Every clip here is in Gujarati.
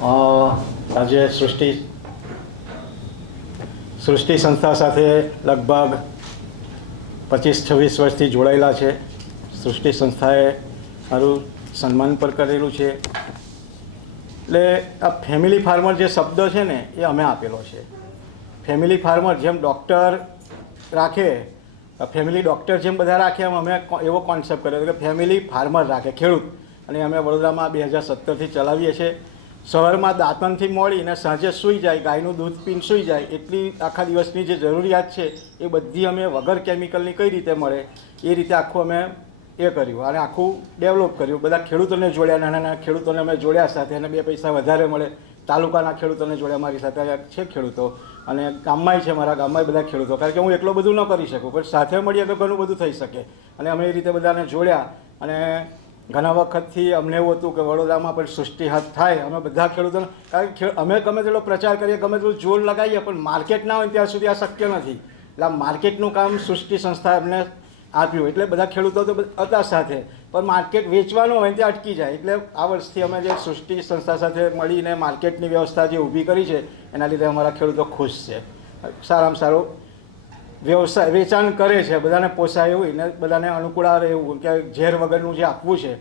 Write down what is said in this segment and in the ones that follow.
આજે સૃષ્ટિ સંસ્થા સાથે લગભગ 25-26 વર્ષથી જોડાયેલા છે. સૃષ્ટિ સંસ્થાએ મારું સન્માન પણ કરેલું છે. એટલે આ ફેમિલી ફાર્મર જે શબ્દ છે ને એ અમે આપેલો છે. ફેમિલી ફાર્મર જેમ ડૉક્ટર રાખે, ફેમિલી ડૉક્ટર જેમ બધા રાખે એમ અમે એવો કોન્સેપ્ટ કર્યો કે ફેમિલી ફાર્મર રાખે, ખેડૂત. અને અમે વડોદરામાં 2017થી ચલાવીએ છીએ. સવારમાં દાંતણથી મોડીને સાંજે સૂઈ જાય, ગાયનું દૂધ પીને સૂઈ જાય, એટલી આખા દિવસની જે જરૂરિયાત છે એ બધી અમે વગર કેમિકલની કઈ રીતે મળે એ રીતે આખું અમે એ કર્યું અને આખું ડેવલપ કર્યું. બધા ખેડૂતોને જોડ્યા, નાના નાના ખેડૂતોને અમે જોડ્યા સાથે, અને 2 પૈસા વધારે મળે. તાલુકાના ખેડૂતોને જોડ્યા, મારી સાથે છે ખેડૂતો, અને ગામમાંય છે, મારા ગામમાંય બધા ખેડૂતો. કારણ કે હું એટલું બધું ન કરી શકું, પણ સાથે મળીએ તો ઘણું બધું થઈ શકે. અને અમે એ રીતે બધાને જોડ્યા. અને ઘણા વખતથી અમને એવું હતું કે વડોદરામાં પણ સૃષ્ટિ હાથ થાય. અમે બધા ખેડૂતોને, કારણ કે અમે ગમે તેટલો પ્રચાર કરીએ, ગમે તેટલું જોર લગાવીએ, પણ માર્કેટ ના હોય ત્યાં સુધી આ શક્ય નથી. એટલે આ માર્કેટનું કામ સૃષ્ટિ સંસ્થાએ અમને આપ્યું. એટલે બધા ખેડૂતો તો હતા સાથે, પણ માર્કેટ વેચવાનું હોય ત્યાં અટકી જાય. એટલે આ વર્ષથી અમે જે સૃષ્ટિ સંસ્થા સાથે મળીને માર્કેટની વ્યવસ્થા જે ઊભી કરી છે એના લીધે અમારા ખેડૂતો ખુશ છે. સારામાં સારું વ્યવસાય વેચાણ કરે છે, બધાને પોસાય એવું ને બધાને અનુકૂળ આવે એવું, કે ઝેર વગરનું જે આપવું છે.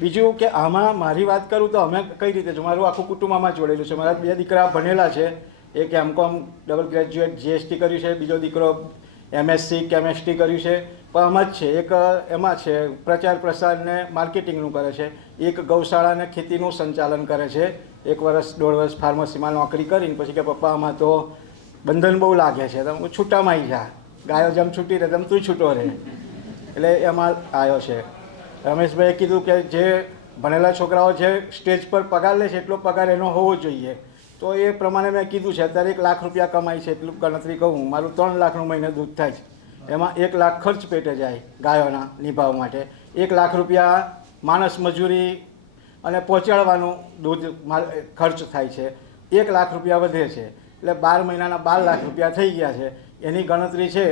બીજું કે આમાં મારી વાત કરું તો અમે કઈ રીતે જો મારું આખું કુટુંબ આમાં જોડેલું છે. મારા 2 દીકરા ભણેલા છે. એક M.Com ડબલ ગ્રેજ્યુએટ GST કર્યું છે, બીજો દીકરો MSc કેમેસ્ટ્રી કર્યું છે. પણ આમાં જ છે, એક એમાં છે પ્રચાર પ્રસાર ને માર્કેટિંગનું કરે છે, એક ગૌશાળા ને ખેતીનું સંચાલન કરે છે. 1 વર્ષ 1.5 વર્ષ ફાર્મસીમાં નોકરી કરીને પછી કે પપ્પા આમાં તો બંધન બહુ લાગે છે, તો હું છૂટામાં આવી જા, ગાયો જેમ છૂટી રહે તેમ તું છૂટો રહે. એટલે એમાં આવ્યો છે. રમેશભાઈએ કીધું કે જે ભણેલા છોકરાઓ જે સ્ટેજ પર પગાર લે છે એટલો પગાર એનો હોવો જોઈએ. તો એ પ્રમાણે મેં કીધું છે. અત્યારે 1 લાખ રૂપિયા કમાય છે, એટલું ગણતરી કહું, મારું 3 લાખનું મહિને દૂધ થાય છે. એમાં 1 લાખ ખર્ચ પેટે જાય ગાયોના નિભાવ માટે, 1 લાખ રૂપિયા માણસ મજૂરી અને પહોંચાડવાનું દૂધ ખર્ચ થાય છે, 1 લાખ રૂપિયા વધે છે. એટલે 12 મહિનાના 12 લાખ રૂપિયા થઈ ગયા છે. એની ગણતરી છે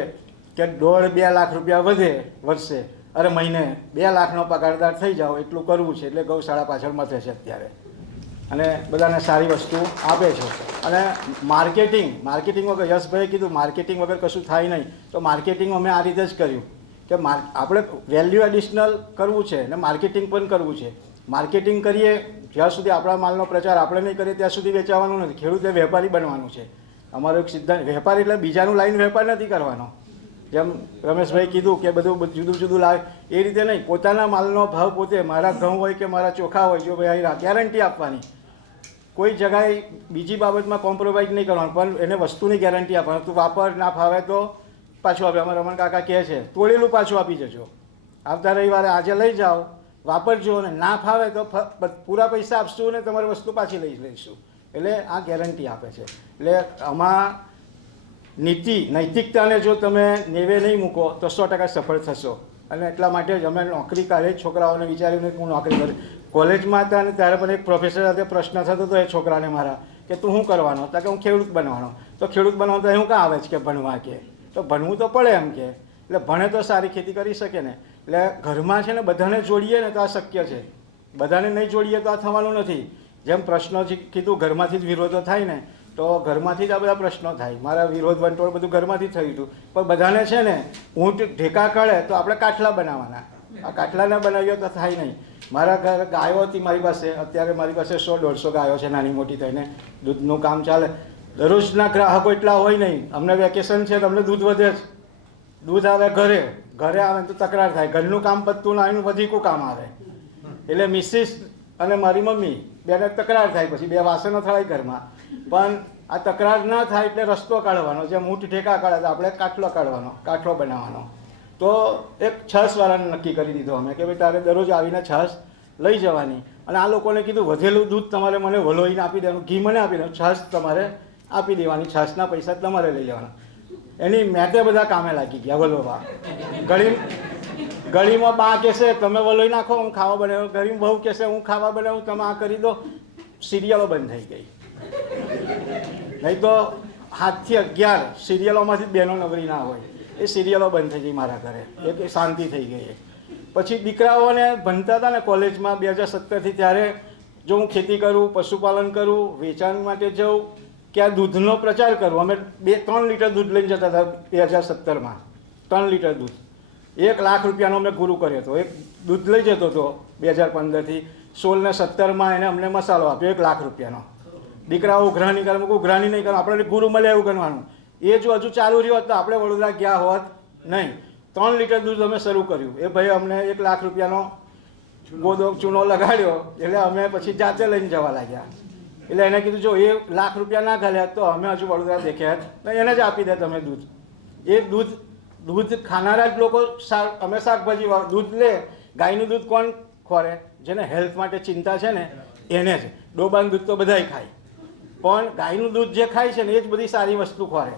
કે 1.5-2 લાખ રૂપિયા વધે વર્ષે, અરે મહિને 2 લાખનો પગારદાર થઈ જાઓ એટલું કરવું છે. એટલે ગૌશાળા પાછળ મથે છે અત્યારે, અને બધાને સારી વસ્તુ આપે છે. અને માર્કેટિંગ વગર, યશભાઈએ કીધું માર્કેટિંગ વગર કશું થાય નહીં, તો માર્કેટિંગ અમે આ રીતે જ કર્યું કે આપણે વેલ્યુ એડિશનલ કરવું છે ને માર્કેટિંગ પણ કરવું છે. માર્કેટિંગ કરીએ જ્યાં સુધી આપણા માલનો પ્રચાર આપણે નહીં કરીએ ત્યાં સુધી વેચાવાનું નથી. ખેડૂતે વેપારી બનવાનું છે. અમારો એક સિદ્ધાંત, વેપારી એટલે બીજાનું લાઈન વેપાર નથી કરવાનો. જેમ રમેશભાઈ કીધું કે બધું જુદું જુદું લાવે એ રીતે નહીં, પોતાના માલનો ભાવ પોતે, મારા ઘઉં હોય કે મારા ચોખા હોય, જો ભાઈ ગેરંટી આપવાની, કોઈ જગાએ બીજી બાબતમાં કોમ્પ્રોમાઇઝ નહીં કરવાનું, પણ એને વસ્તુની ગેરંટી આપવાની. તું વાપર, ના ફાવે તો પાછું આપે. અમારા રમણ કાકા કહે છે તોડેલું પાછું આપી જજો, આવતા રવિવારે આજે લઈ જાઓ, વાપરજો, અને ના ફાવે તો પૂરા પૈસા આપશું ને તમારી વસ્તુ પાછી લઈ લઈશું. એટલે આ ગેરંટી આપે છે. એટલે આમાં નૈતિકતાને જો તમે નેવે નહીં મૂકો તો 100% સફળ થશો. અને એટલા માટે જ અમે નોકરી કાઢે છોકરાઓને વિચારીને હું નોકરી કરી. કોલેજમાં હતા અને ત્યારે પણ એક પ્રોફેસર સાથે પ્રશ્ન થતો હતો એ છોકરાને મારા, કે તું શું કરવાનો? તો કે હું ખેડૂત બનવાનો. તો ખેડૂત બનવાનો તો હું કાં આવે છે કે ભણવા, કે તો ભણવું તો પડે એમ કે. એટલે ભણે તો સારી ખેતી કરી શકે ને. એટલે ઘરમાં છે ને બધાને જોડીએ ને તો આ શક્ય છે, બધાને નહીં જોડીએ તો આ થવાનું નથી. જેમ પ્રશ્નો કીધું ઘરમાંથી જ વિરોધો થાય ને, તો ઘરમાંથી જ આ બધા પ્રશ્નો થાય. મારા વિરોધ વંટોળ બધું ઘરમાંથી જ થયું હતું. પણ બધાને છે ને ઊંટ ઢેકા કાઢે તો આપણે કાઠલા બનાવવાના, આ કાઠલાને બનાવીએ તો થાય નહીં. મારા ઘરે ગાયો હતી મારી પાસે, અત્યારે મારી પાસે 100-150 ગાયો છે નાની મોટી થઈને, દૂધનું કામ ચાલે. દરરોજના ગ્રાહકો એટલા હોય નહીં. અમને વેકેશન છે તો અમને દૂધ વધે જ, દૂધ આવે ઘરે આવે તો તકરાર થાય, ઘરનું કામ પતતું ના એનું વધીકું કામ આવે. એટલે મિસિસ અને મારી મમ્મી બેને તકરાર થાય, પછી 2 વાસણો થવાય ઘરમાં. પણ આ તકરાર ના થાય એટલે રસ્તો કાઢવાનો, જેમ ઊંટ ઢેકા કાઢે તો આપણે કાઠલો કાઢવાનો, કાઠલો બનાવવાનો. તો એક છાશવાળાને નક્કી કરી દીધો અમે કે ભાઈ તારે દરરોજ આવીને છાશ લઈ જવાની. અને આ લોકોને કીધું વધેલું દૂધ તમારે મને વલોઈને આપી દેવાનું, ઘી મને આપી દેવાનું, છાશ તમારે આપી દેવાની, છાશના પૈસા તમારે લઈ લેવાના. એની મેતે બધા કામે લાગી ગયા વલોવા. ગળીમાં બા કહેશે તમે વલોઈ નાખો હું ખાવા બનાવું, ગળીમાં બહુ કહેશે હું ખાવા બનાવું, તમે આ કરી દો. સિરિયલો બંધ થઈ ગઈ. નહીં તો 7 થી 11 સિરિયલોમાંથી જ બહેનો નવરી ના હોય, એ સિરિયલો બંધ થઈ ગઈ મારા ઘરે. એક શાંતિ થઈ ગઈ. પછી દીકરાઓને ભણતા હતા ને કોલેજમાં 2017થી, ત્યારે જો હું ખેતી કરું, પશુપાલન કરું, વેચાણ માટે જાઉં કે આ દૂધનો પ્રચાર કરું. અમે 2-3 લીટર દૂધ લઈને જતા હતા 2017માં, 3 લીટર દૂધ. 1 લાખ રૂપિયાનો અમે ગુરુ કર્યો હતો. એક દૂધ લઈ જતો હતો 2015થી. 16 ને 17માં એને અમને મસાલો આપ્યો 1 લાખ રૂપિયાનો. દીકરાઓ ઉઘરાણી કરે, ઉઘરાણી નહીં કરે, આપણે ગુરુ મળે એવું કરવાનું. એ જો હજુ ચાલુ રહ્યો હોત તો આપણે વડોદરા ગયા હોત નહીં. 3 લીટર દૂધ અમે શરૂ કર્યું. એ ભાઈ અમને 1 લાખ રૂપિયાનો ગોદો ચૂનો લગાડ્યો એટલે અમે પછી જાતે લઈને જવા લાગ્યા. એટલે એને કીધું જો 1 લાખ રૂપિયા ના ઘાલ્યા તો અમે હજુ વડોદરા દેખ્યા જ એને જ આપી દે તમે દૂધ. એ દૂધ ખાનારા જ લોકો અમે શાકભાજી દૂધ લે. ગાયનું દૂધ કોણ ખોરે? જેને હેલ્થ માટે ચિંતા છે ને એને જ. ડોબાનું દૂધ તો બધાય ખાય, પણ ગાયનું દૂધ જે ખાય છે ને એ જ બધી સારી વસ્તુ ખોરે,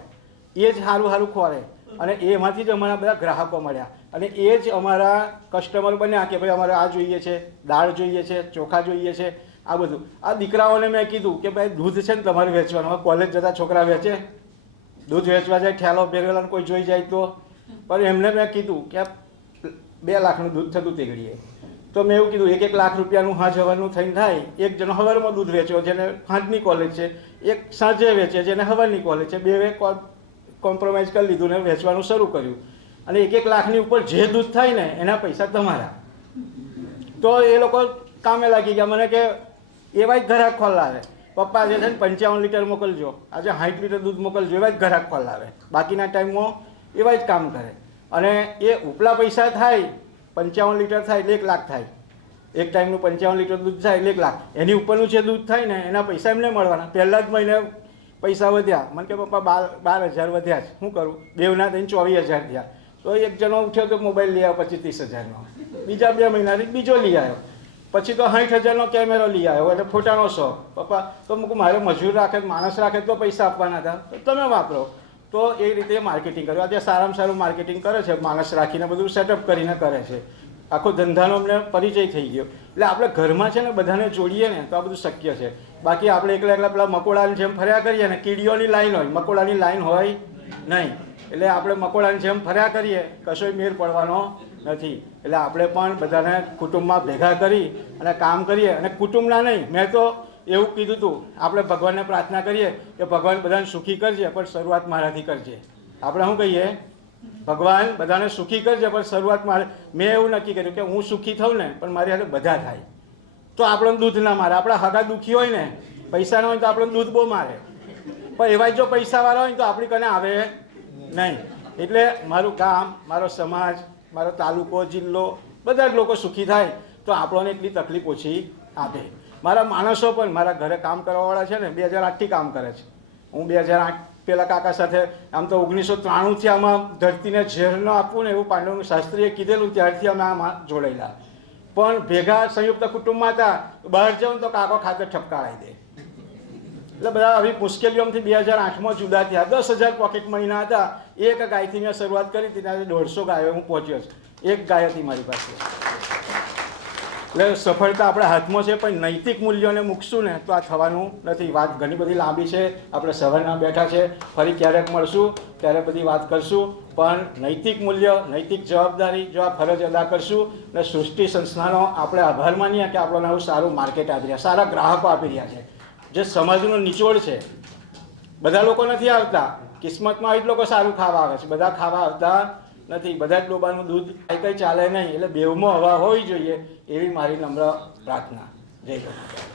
એ જ સારું ખોરે. અને એમાંથી જ અમારા બધા ગ્રાહકો મળ્યા અને એ જ અમારા કસ્ટમર બન્યા કે ભાઈ અમારે આ જોઈએ છે, દાળ જોઈએ છે, ચોખા જોઈએ છે, આ બધું. આ દીકરાઓને મેં કીધું કે ભાઈ દૂધ છે ને તમારે વેચવાનું. હવે કોલેજ જતા છોકરા વેચે, દૂધ વેચવા જાય, ઠેલો ભેગેલાને કોઈ જોઈ જાય તો. પણ એમને મેં કીધું કે 2 લાખનું દૂધ થતું તે ઘડીએ. તો મેં એવું કીધું 1-1 લાખ રૂપિયાનું હાજ હવારનું થઈને થાય. એક જણો હવારમાં દૂધ વેચ્યો જેને સાંજની કોલેજ છે, એક સાંજે વેચે જેને હવારની કોલેજ છે. બે કોમ્પ્રોમાઇઝ કરી લીધું ને વેચવાનું શરૂ કર્યું. અને 1-1 લાખની ઉપર જે દૂધ થાય ને એના પૈસા તમારા. તો એ લોકો કામે લાગી ગયા. મને કે એવા જ ઘરાક ખોલાવે. પપ્પા જે છે ને 55 લીટર મોકલજો, આજે 60 લીટર દૂધ મોકલજો, એવા જ ઘરાક ખોલાવે. બાકીના ટાઈમમાં એવા જ કામ કરે. અને એ ઉપલા પૈસા થાય 55 લીટર થાય એટલે 1 લાખ થાય. એક ટાઈમનું 55 લીટર દૂધ થાય એટલે 1 લાખ. એની ઉપરનું જે દૂધ થાય ને એના પૈસા એમને મળવાના. પહેલા જ મહિને પૈસા વધ્યા. મને કે પપ્પા 12,000 વધ્યા છે, શું કરું? બેવના થઈને 24,000 થયા. તો એક જણો ઉઠ્યો તો મોબાઈલ લઈ આવ્યો 25-30,000નો. બીજા 2 મહિનાથી બીજો લઈ આવ્યો. પછી તો 60,000નો કેમેરો લઈ આવ્યો એટલે ફોટાનો શોખ. પપ્પા તો મૂકું મારે મજૂર રાખે, માણસ રાખે તો પૈસા આપવાના હતા, તો તમે વાપરો. તો એ રીતે માર્કેટિંગ કર્યું. આજે સારામાં સારું માર્કેટિંગ કરે છે, માણસ રાખીને બધું સેટઅપ કરીને કરે છે. આખો ધંધાનો અમને પરિચય થઈ ગયો. એટલે આપણે ઘરમાં છે ને બધાને જોડીએ ને તો આ બધું શક્ય છે. બાકી આપણે એકલા પેલા મકોડાની જેમ ફર્યા કરીએ ને, કીડીઓની લાઈન હોય, મકોડાની લાઈન હોય નહીં. એટલે આપણે મકોડાની જેમ ફર્યા કરીએ, કશોય મેર પડવાનો નથી. એટલે આપણે પણ બધાને કુટુંબમાં ભેગા કરી અને કામ કરીએ. અને કુટુંબના નહીં, મેં તો એવું કીધું હતું, આપણે ભગવાનને પ્રાર્થના કરીએ કે ભગવાન બધાને સુખી કરજે પણ શરૂઆત મારાથી કરજે. આપણે શું કહીએ? ભગવાન બધાને સુખી કરજે પણ શરૂઆત મારે. મેં એવું નક્કી કર્યું કે હું સુખી થઉં ને પણ મારી હાથે બધા થાય તો આપણને દૂધ ના મારે. આપણા હગા દુઃખી હોય ને, પૈસા ન હોય તો આપણને દૂધ બહુ મારે. પણ એવા જો પૈસાવાળા હોય ને તો આપણી કને આવે નહીં. એટલે મારું ગામ, મારો સમાજ, મારો તાલુકો, જિલ્લો, બધા જ લોકો સુખી થાય તો આપણને એટલી તકલીફ ઓછી આપે. મારા માણસો પણ મારા ઘરે કામ કરવાવાળા છે ને 2008થી કામ કરે છે. હું 2008 પેલા કાકા સાથે આમ તો 1993થી આમાં ધરતીને ઝેર ન આપવું ને એવું પાંડવનું શાસ્ત્રીએ કીધેલું, ત્યારથી અમે આમાં જોડાયેલા. પણ ભેગા સંયુક્ત કુટુંબમાં હતા. બહાર જાઉં તો કાકો ખાતે ઠપકારાઈ દે. એટલે બધા આવી મુશ્કેલીઓમાંથી 2008માં જુદા થયા. 10,000 પોકેટ મહિના હતા. એક ગાયથી મેં શરૂઆત કરી હતી, ત્યારે 150 ગાયો હું પહોંચ્યો છું. એક ગાય હતી મારી પાસે. એટલે સફળતા આપણા હાથમાં છે, પણ નૈતિક મૂલ્યોને મૂકશું ને તો આ થવાનું નથી. વાત ઘણી બધી લાંબી છે, આપણે સવારના બેઠા છે, ફરી ક્યારેક મળશું ત્યારે બધી વાત કરશું. પણ નૈતિક મૂલ્ય, નૈતિક જવાબદારી જો આ ફરજ અદા કરશું ને સૃષ્ટિ સંસ્થાનો આપણે આભાર માનીએ કે આપણને આવું સારું માર્કેટ આપી રહ્યા, સારા ગ્રાહકો આપી રહ્યા છે. જે સમાજનો નિચોડ છે, બધા લોકો નથી આવતા. કિસ્મતમાં જ લોકો સારું ખાવા આવે છે, બધા ખાવા આવતા નથી. બધા જ ડોબાનું દૂધ કંઈ ચાલે નહીં. એટલે બેવમાં હવા હોવી જોઈએ એવી મારી નમ્ર પ્રાર્થના. જય ગૌ.